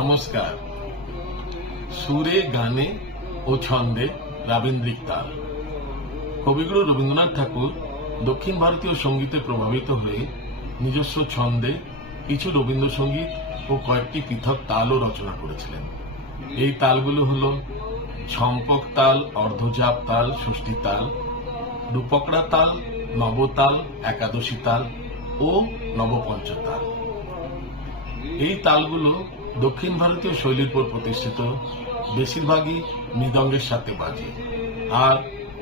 নমস্কার। সুরে, গানে ও ছন্দে রাবীন্দ্রিক তাল। কবিগুরু রবীন্দ্রনাথ ঠাকুর দক্ষিণ ভারতীয় সঙ্গীতে প্রভাবিত হয়ে নিজস্ব ছন্দে কিছু রবীন্দ্রসঙ্গীত ও কয়েকটি পৃথক তালও রচনা করেছিলেন। এই তালগুলো হল ছম্পক তাল, অর্ধজাপ তাল, ষষ্ঠী তাল, রূপকড়া তাল, নবতাল, একাদশী তাল ও নবপঞ্চ তাল এই তালগুলো দক্ষিণ ভারতীয় শৈলীর উপর প্রতিষ্ঠিত, বেশিরভাগই মৃদঙ্গের সাথে বাজে। আর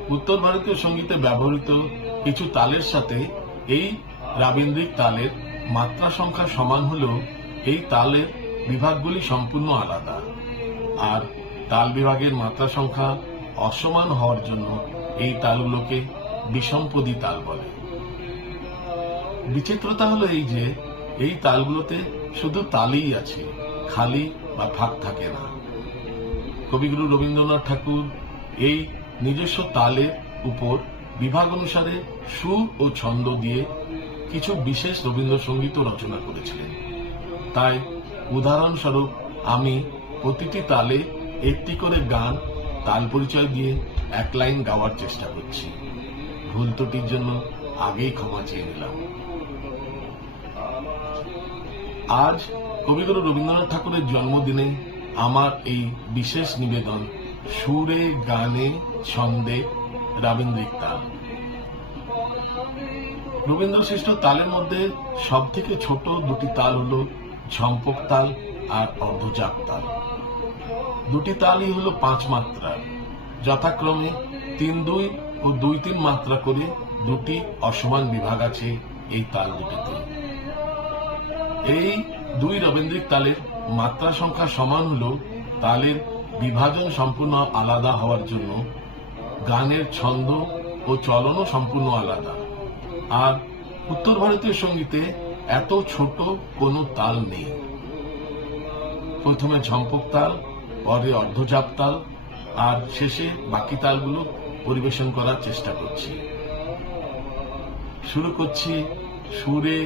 উত্তর ভারতীয় সঙ্গীতে ব্যবহৃত কিছু তালের সাথে এই রাবীন্দ্রিক তালের মাত্রা সংখ্যা সমান হলেও এই তালের বিভাগগুলি সম্পূর্ণ আলাদা। আর তাল বিভাগের মাত্রা সংখ্যা অসমান হওয়ার জন্য এই তালগুলোকে বিসম্পদী তাল বলে। বিচিত্রতা হলো এই যে, এই তালগুলোতে শুধু তালেই আছে। খালি বা ফাঁক থাকে না। কবিগুরু রবীন্দ্রনাথ ঠাকুর এই নিজস্ব তালের উপর বিভাগ অনুসারে সুর ও ছন্দ দিয়ে কিছু বিশেষ রবীন্দ্রসঙ্গীত রচনা করেছিলেন। তাই উদাহরণস্বরূপ আমি প্রতিটি তালে একটি করে গান, তাল পরিচয় দিয়ে এক লাইন গাওয়ার চেষ্টা করছি। ভুল ত্রুটির জন্য আগেই ক্ষমা চেয়ে নিলাম। আজ কবিগুরু রবীন্দ্রনাথ ঠাকুরের জন্মদিনে আমার এই বিশেষ নিবেদন, সুরে, গানে, ছন্দে রাবীন্দ্রিক তাল রবীন্দ্র সৃষ্ট তালের মধ্যে সব থেকে ছোট দুটি তাল হল ঝম্পক তাল আর অর্ধজাপ তাল। দুটি তালই হল পাঁচ মাত্রা। যথাক্রমে তিন দুই ও দুই তিন মাত্রা করে দুটি অসমান বিভাগ আছে এই তাল দুটিতে। এই দুই রবীন্দ্রিক তালের মাত্রা সংখ্যা সমান হলেও তালের বিভাজন সম্পূর্ণ আলাদা হওয়ার জন্য, গানের ছন্দ ও চলনও সম্পূর্ণ আলাদা। আর উত্তর ভারতীয় সঙ্গীতে এত ছোট কোনো তাল নেই। প্রথমে ঝম্পক তাল, পরে অর্ধজাপ তাল, আর শেষে বাকি তালগুলো পরিবেশন করার চেষ্টা করছি। শুরু করছি সুরে,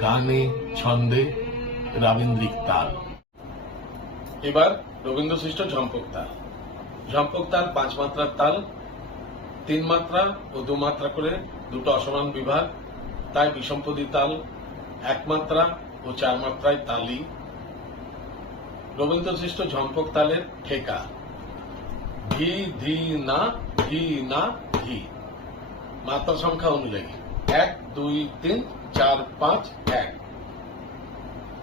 গানে, ছন্দে। রাবীন্দ্রিক তাল। এবার রবীন্দ্র সৃষ্ট ঝম্পক তাল। ঝম্পক তাল পাঁচ মাত্রার তাল, তিন মাত্রা ও দু মাত্রা করে দুটো অসমান বিভাগ, তাই বিষমপদী তাল এক মাত্রা ও চার মাত্রায় তালি রবীন্দ্র সৃষ্ট ঝম্পক তালের ঠেকা। ধি ধি, না ধি না ধি মাত্রা সংখ্যা অনুযায়ী। এক, দুই, তিন, চার, পাঁচ, এক।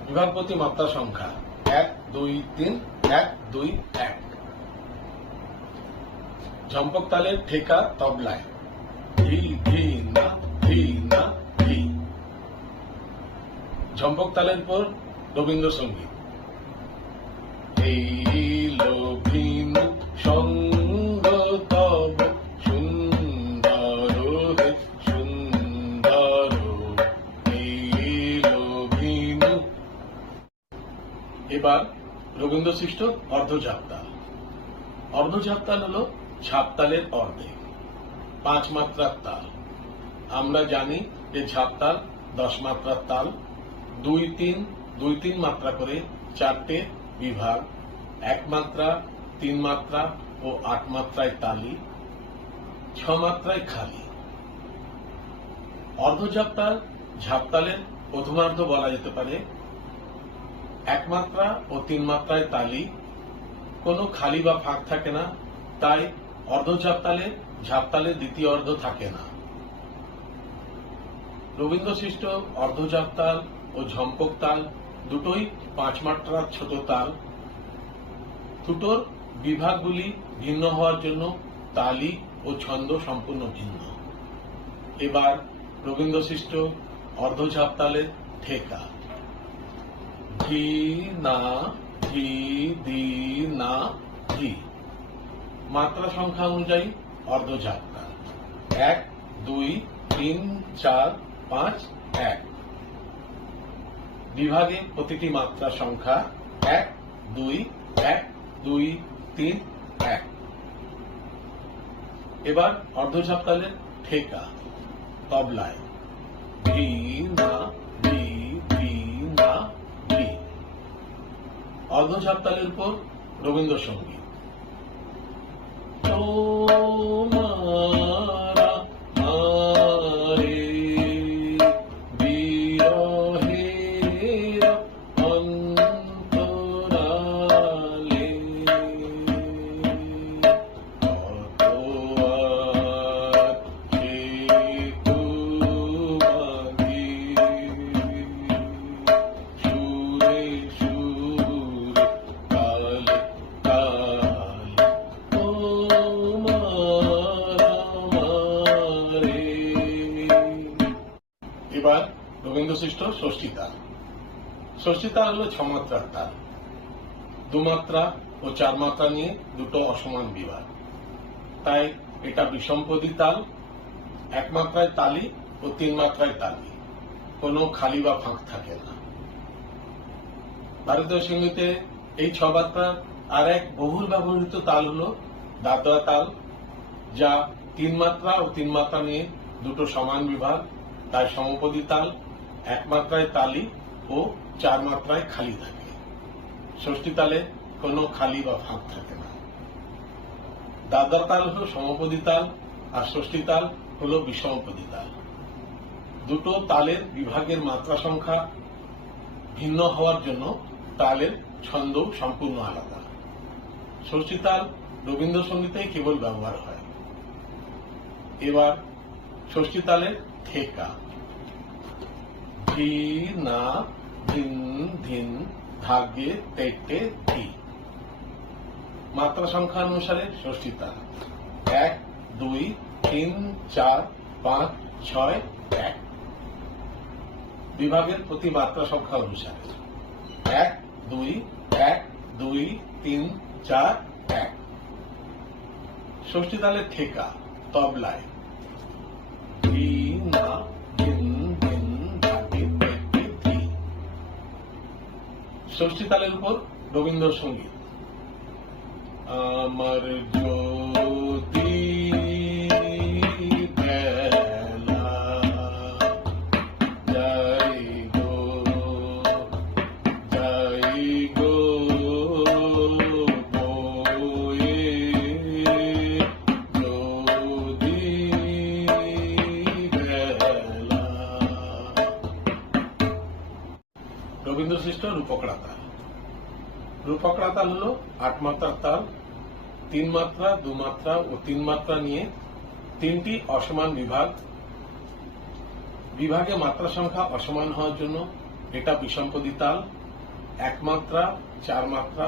বিভাগপতি মাত্রা সংখ্যা এক, দুই, তিন, এক, দুই, এক। ঝম্পক তালের ঠেকা তবলায়। ধি ধি, না ধি না, ধি। ঝম্পক তালের পর রবীন্দ্রসঙ্গীত। এই এবার রবীন্দ্র সৃষ্ট অর্ধঝাপতাল অর্ধঝাপতাল হল ঝাপতালের অর্ধেক, পাঁচ মাত্রার তাল। আমরা জানি যে ঝাপতাল দশ মাত্রার তাল, দুই তিন দুই তিন মাত্রা করে চারটে বিভাগ, এক মাত্রা, তিন মাত্রা ও আট মাত্রায় তালি, ছ মাত্রায় খালি। অর্ধঝাপতাল ঝাপতালের প্রথমার্ধ বলা যেতে পারে এক মাত্রা ও তিন মাত্রায় তালি। কোনো খালি বা ফাঁক থাকে না, তাই অর্ধঝাপতালে ঝাপতালের দ্বিতীয় অর্ধ থাকে না। রবীন্দ্র সৃষ্ট অর্ধঝাপতাল ও ঝম্পক তাল দুটোই পাঁচ মাত্রার ছোট তাল। দুটোর বিভাগগুলি ভিন্ন হওয়ার জন্য তালি ও ছন্দ সম্পূর্ণ ভিন্ন। এবার রবীন্দ্র সৃষ্ট অর্ধঝাপতালের ঠেকা। ধি না ধি দি, না ধি মাত্রা সংখ্যা অনুযায়ী অর্ধঝাপতাল এক, দুই, তিন, চার, পাঁচ, এক। বিভাগে প্রতিটি মাত্রা সংখ্যা এক, দুই এক, দুই, তিন, এক। এবার অর্ধঝাপতালের ঠেকা, তবলায়। ধি না ধি ধি না ধি অর্ধঝাপ তালের উপর রবীন্দ্রসঙ্গীত। রবীন্দ্র সৃষ্ট ষষ্ঠী তাল ষষ্ঠী তাল হলো ছমাত্রার তাল। দুমাত্রা ও চার মাত্রা নিয়ে দুটো অসমান বিভাগ। তাই এটা বিষমপদী তাল এক মাত্রায় তালি ও তিন মাত্রায় তালি। কোনো খালি বা ফাঁক থাকে না। ভারতীয় সঙ্গীতে এই ছ মাত্রা আর এক বহুল ব্যবহৃত তাল হলো দাদরা তাল, যা তিন মাত্রা ও তিন মাত্রা নিয়ে দুটো সমান বিভাগ, তাই সমপদী তাল এক মাত্রায় তালি ও চার মাত্রায় খালি থাকে। ষষ্ঠী তালে কোনো খালি বা ফাঁক থাকে না। দাদরা তাল হলো সমপদী তাল আর ষষ্ঠী তাল হলো বিষমপদী তাল। দুটো তালের বিভাগের মাত্রা সংখ্যা ভিন্ন হওয়ার জন্য তালের ছন্দ সম্পূর্ণ আলাদা। ষষ্ঠী তাল রবীন্দ্রসঙ্গীতে কেবল ব্যবহার হয়। এবার ষষ্ঠী তালের ঠেকা ধি না ধিন ধিন ধাগে তেটে ধি মাত্রা সংখ্যা অনুসারে ষষ্ঠী তাল এক, দুই, তিন, চার, পাঁচ, ছয়, এক। বিভাগের প্রতি মাত্রা সংখ্যা অনুসারে। এক, দুই এক, দুই, তিন, চার, এক। ষষ্ঠী তালের ঠেকা, তবলায়। ষষ্ঠী তালের উপর রবীন্দ্রসঙ্গীত। আমার জ্যোতি তাল হল আট মাত্রার তাল তিন মাত্রা দু মাত্রা ও তিন মাত্রা নিয়ে তিনটি অসমান বিভাগ। বিভাগে মাত্রা সংখ্যা অসমান হওয়ার জন্য এটা বিষমপদী তাল। এক মাত্রা চার মাত্রা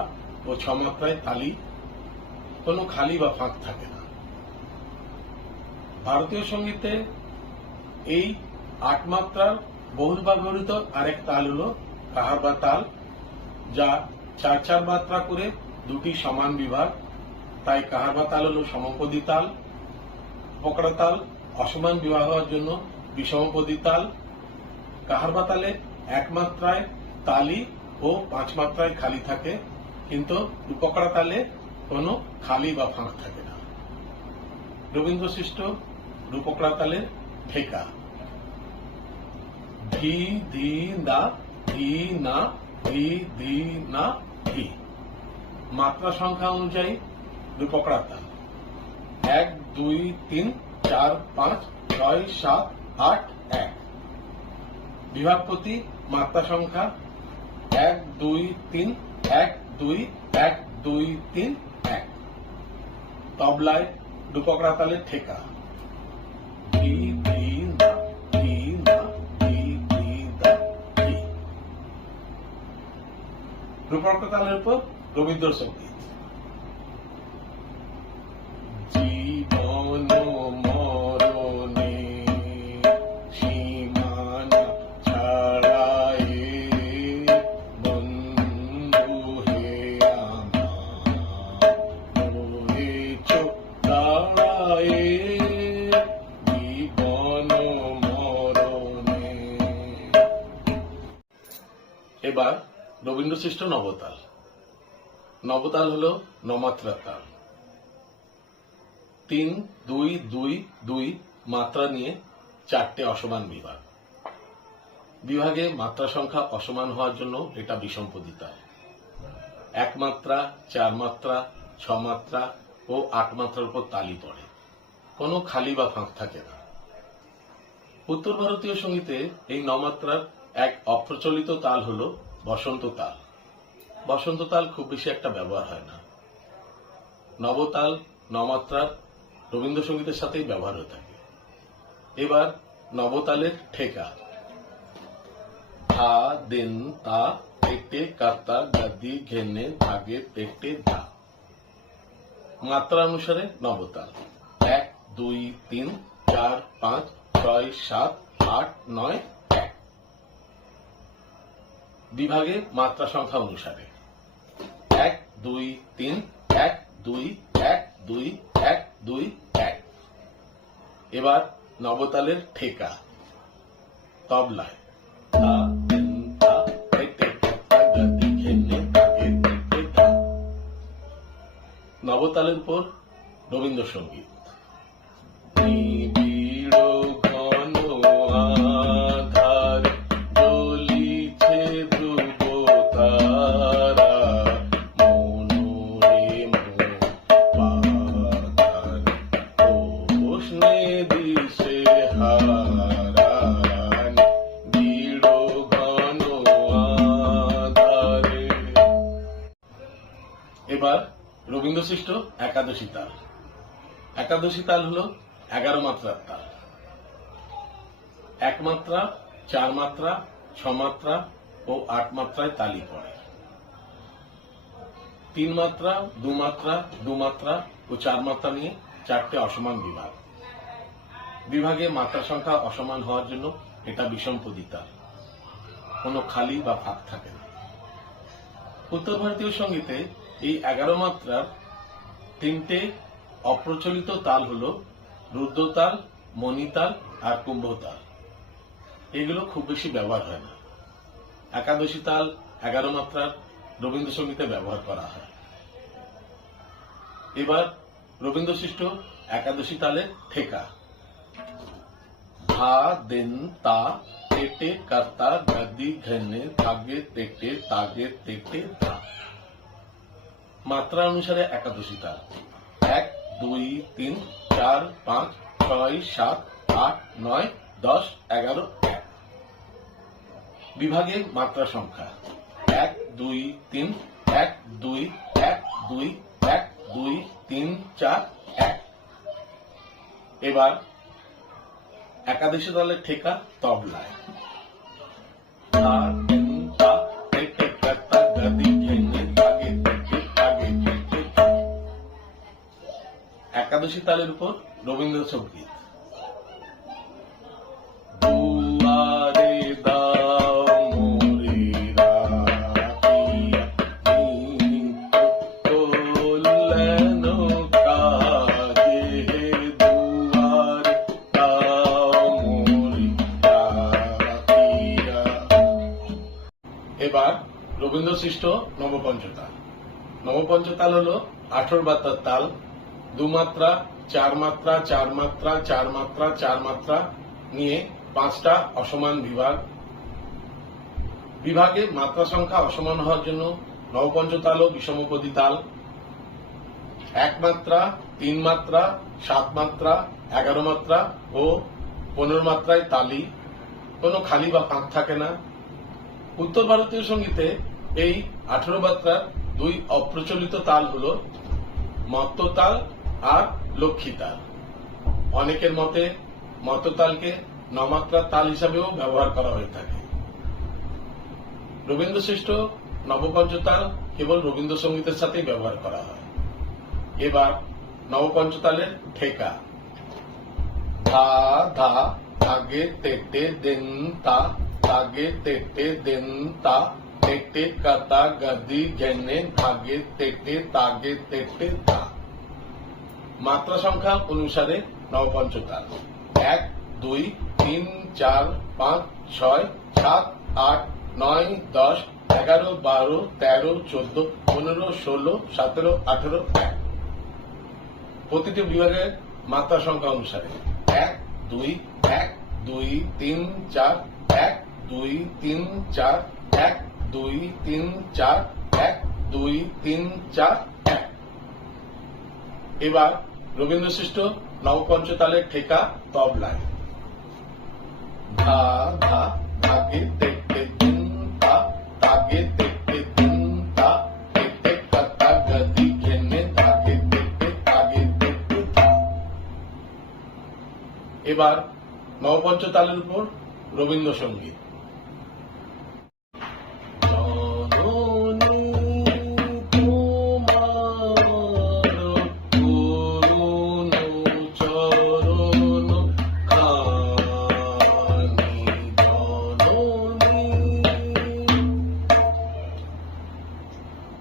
ও ছ মাত্রায় তালি। কোনো খালি বা ফাঁক থাকে না। ভারতীয় সঙ্গীতে এই আট মাত্রার বহুল ব্যবহৃত আরেক তাল হল কাহারবা তাল, যা চার চার মাত্রা করে দুটি সমান বিভাগ, তাই কাহারবা তাল হল সমপদী তাল, পকড়া তাল অসমান বিবাহ হওয়ার জন্য বিষমপদী তাল। কাহারবা তালে এক মাত্রায় তালি ও পাঁচ মাত্রায় খালি থাকে, কিন্তু রূপকড়া তালে কোনো খালি বা ফাঁক থাকে না। রবীন্দ্র সৃষ্ট রূপকড়া তালে ঠেকা ধি ধি, না ধি না, ধি ধি, না ধি মাত্রা সংখ্যা অনুযায়ী রূপকড়া তাল এক, দুই, তিন, চার, পাঁচ, ছয়, সাত, আট, এক। বিভাগ প্রতি মাত্রা সংখ্যা এক, দুই, তিন, এক, দুই এক, দুই, তিন, এক। তবলায় রূপকড়া তালের ঠেকা। রূপকড়া তালের উপর রবীন্দ্রসঙ্গীত সৃষ্ট নবতাল। নবতাল হল নমাত্রা তাল। তিন, দুই দুই দুই মাত্রা নিয়ে চারটে অসমান বিভাগ। বিভাগে মাত্রা সংখ্যা অসমান হওয়ার জন্য এটা বিষমপদী তাল এক মাত্রা, চার মাত্রা, ছ মাত্রা ও আট মাত্রার উপর তালি পড়ে। কোনো খালি বা ফাঁক থাকে না। উত্তর ভারতীয় সঙ্গীতে এই নমাত্রার এক অপ্রচলিত তাল হল বসন্ত তাল। বসন্ত তাল খুব বেশি একটা ব্যবহার হয় না। নবতাল নমাত্রার রবীন্দ্রসঙ্গীতের সাথেই ব্যবহার হয়ে থাকে। এবার নবতালের ঠেকা। ধা দিন, তা টেকটে কাতা, গাদি, ঘেনে ধাগে টেকটে ধা। মাত্রা অনুসারে নবতাল। এক, দুই, তিন, চার, পাঁচ, ছয়, সাত, আট, নয়, এক। বিভাগে মাত্রা সংখ্যা অনুসারে। দুই তিন, এক, দুই এক দুই এক দুই, এক। এবার নবতালের ঠেকা, তবলায়। নবতালের উপর রবীন্দ্রসঙ্গীত। সৃষ্ট একাদশী তাল। একাদশী তাল হল এগারো মাত্রার তাল। এক মাত্রা, চার মাত্রা, ছ মাত্রা ও আট মাত্রায় তালি পড়ে। তিন মাত্রা, দু মাত্রা দু মাত্রা ও চার মাত্রা নিয়ে চারটে অসমান বিভাগ। বিভাগে মাত্রা সংখ্যা অসমান হওয়ার জন্য এটা বিষমপদী তাল। কোনো খালি বা ফাঁক থাকে না। উত্তর ভারতীয় সঙ্গীতে এই এগারো মাত্রার তিনটে অপ্রচলিত তাল হল রুদ্রতাল, মণিতাল আর কুম্ভতাল। এগুলো খুব বেশি ব্যবহার হয় না। একাদশী তাল, এগারো মাত্রার রবীন্দ্রসঙ্গীতে ব্যবহার করা হয়। এবার রবীন্দ্রসৃষ্ট একাদশী তালে ঠেকা। ধা দেন, তা টেটে কর্তা গদি ঘনে তাগে তেটে তাগে তেটে ধা মাত্রা অনুসারে একাদশী তাল এক, দুই, তিন, চার, পাঁচ, ছয়, সাত, আট, নয়, দশ, এগারো, এক। বিভাগে মাত্রা সংখ্যা। এক, দুই, তিন, এক, দুই এক দুই এক, দুই, তিন, চার, এক। এবার একাদশী দলের ঠেকা তবলায়। একাদশী তালের উপর মোরে রাখিয়া। এবার রবীন্দ্র সৃষ্ট নবপঞ্চতাল নবপঞ্চতাল হল আঠেরো বার্তার তাল দুমাত্রা চার মাত্রা চার মাত্রা চার মাত্রা চার মাত্রা নিয়ে পাঁচটা অসমান বিভাগ। বিভাগে মাত্রা সংখ্যা অসমান হওয়ার জন্য নবপঞ্চতাল ও বিষমপদী তাল। এক মাত্রা তিন মাত্রা সাত মাত্রা এগারো মাত্রা ও পনেরো মাত্রায় তালি। কোনো খালি বা ফাঁক থাকে না। উত্তর ভারতীয় সঙ্গীতে এই আঠেরো মাত্রার দুই অপ্রচলিত তাল হল মত্ত তাল আর লক্ষ্মী তাল। অনেকের মতে মত্ত তালকে নমাত্রার তাল হিসাবেও ব্যবহার করা হয়ে থাকে। রবীন্দ্রশ্রেষ্ঠ নবপঞ্চতাল কেবল রবীন্দ্রসঙ্গীতের সাথেই ব্যবহার করা হয়। এবার নবপঞ্চতালের ঠেকা। ধা ধা তাগে তেটে দিন, তা তাগে তেটে দিন, তা তেটে কাতা গদি ঘেনে ভাগে তেটে তাগে তেটে তা। মাত্রা সংখ্যা অনুসারে নবপঞ্চতাল। এক, দুই, তিন, চার, পাঁচ, ছয়, সাত, আট, নয়, দশ, এগারো, বারো, তেরো, চোদ্দ, পনেরো, ষোলো, সতেরো, আঠেরো, এক। প্রতিটি বিভাগের মাত্রা সংখ্যা অনুসারে। এক, দুই এক, দুই, তিন, চার, এক, দুই, তিন, চার, এক, দুই, তিন, চার, এক, দুই, তিন, চার, এক। এবার রবীন্দ্র সৃষ্ট নবপঞ্চতালের ঠেকা তবলায়। ধা ধা ধাগে তেকে দিন তা তেকে ধা এবার নবপঞ্চতালের উপর রবীন্দ্রসঙ্গীত।